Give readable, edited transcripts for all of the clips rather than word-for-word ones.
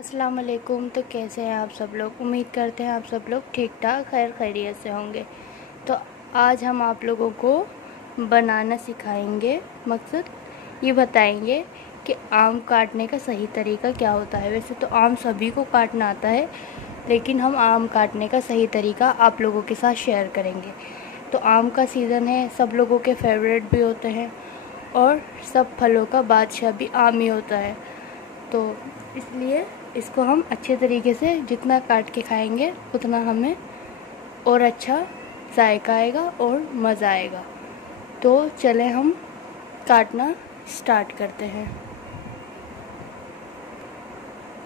अस्सलाम वालेकुम। तो कैसे हैं आप सब लोग? उम्मीद करते हैं आप सब लोग ठीक ठाक खैर खैरियत से होंगे। तो आज हम आप लोगों को बनाना सिखाएंगे, मकसद ये बताएंगे कि आम काटने का सही तरीका क्या होता है। वैसे तो आम सभी को काटना आता है, लेकिन हम आम काटने का सही तरीका आप लोगों के साथ शेयर करेंगे। तो आम का सीज़न है, सब लोगों के फेवरेट भी होते हैं और सब फलों का बादशाह भी आम ही होता है। तो इसलिए इसको हम अच्छे तरीके से जितना काट के खाएंगे उतना हमें और अच्छा जायका आएगा और मज़ा आएगा। तो चले हम काटना स्टार्ट करते हैं।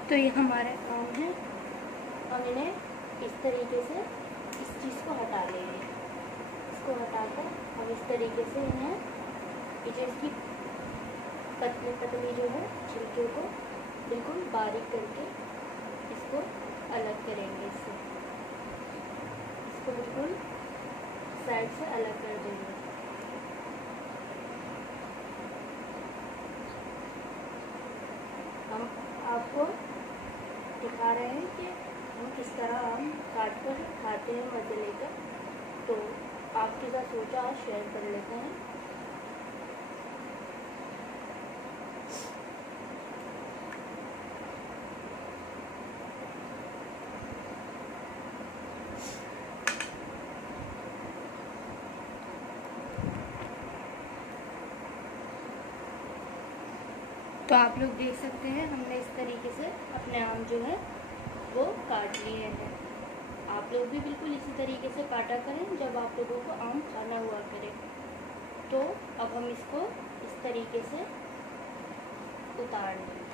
तो ये हमारे आम है, हम इन्हें इस तरीके से इस चीज़ को हटा लेंगे। इसको हटाकर हम इस तरीके से इन्हें जो इसकी पतली पतली जो है छिलके को बिल्कुल बारीक करके इसको अलग करेंगे। इसको बिल्कुल साइड से अलग कर देंगे। हम आपको दिखा रहे हैं कि हम किस तरह आम काट कर खाते हैं मज़े लेकर। तो आपके साथ सोचा आज शेयर कर लेते हैं। तो आप लोग देख सकते हैं हमने इस तरीके से अपने आम जो है वो काट लिए हैं। आप लोग भी बिल्कुल इसी तरीके से काटा करें जब आप लोगों को आम खाना हुआ करे। तो अब हम इसको इस तरीके से उतार लेंगे।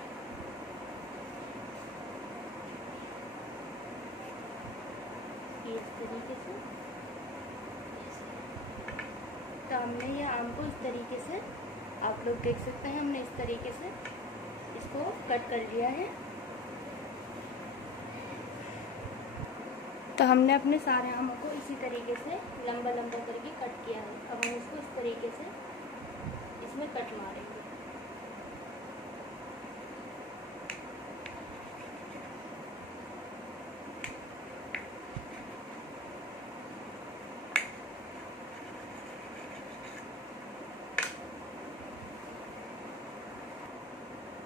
इस तरीके से तो हमने ये आम को इस तरीके से, आप लोग देख सकते हैं हमने इस तरीके से इसको कट कर लिया है। तो हमने अपने सारे आमों को इसी तरीके से लंबा लंबा करके कट किया है। अब हम इसको इस तरीके से इसमें कट मारेंगे।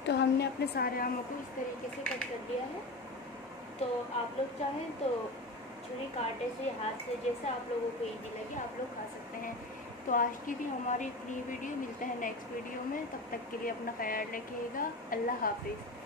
तो हमने अपने सारे आमों को इस तरीके से कट कर लिया है। तो आप लोग चाहें तो छुरी कांटे से, हाथ से, जैसे आप लोगों को इजी लगे आप लोग खा सकते हैं। तो आज की भी हमारी इतनी वीडियो, मिलते हैं नेक्स्ट वीडियो में। तब तक के लिए अपना ख्याल रखिएगा। अल्लाह हाफिज़।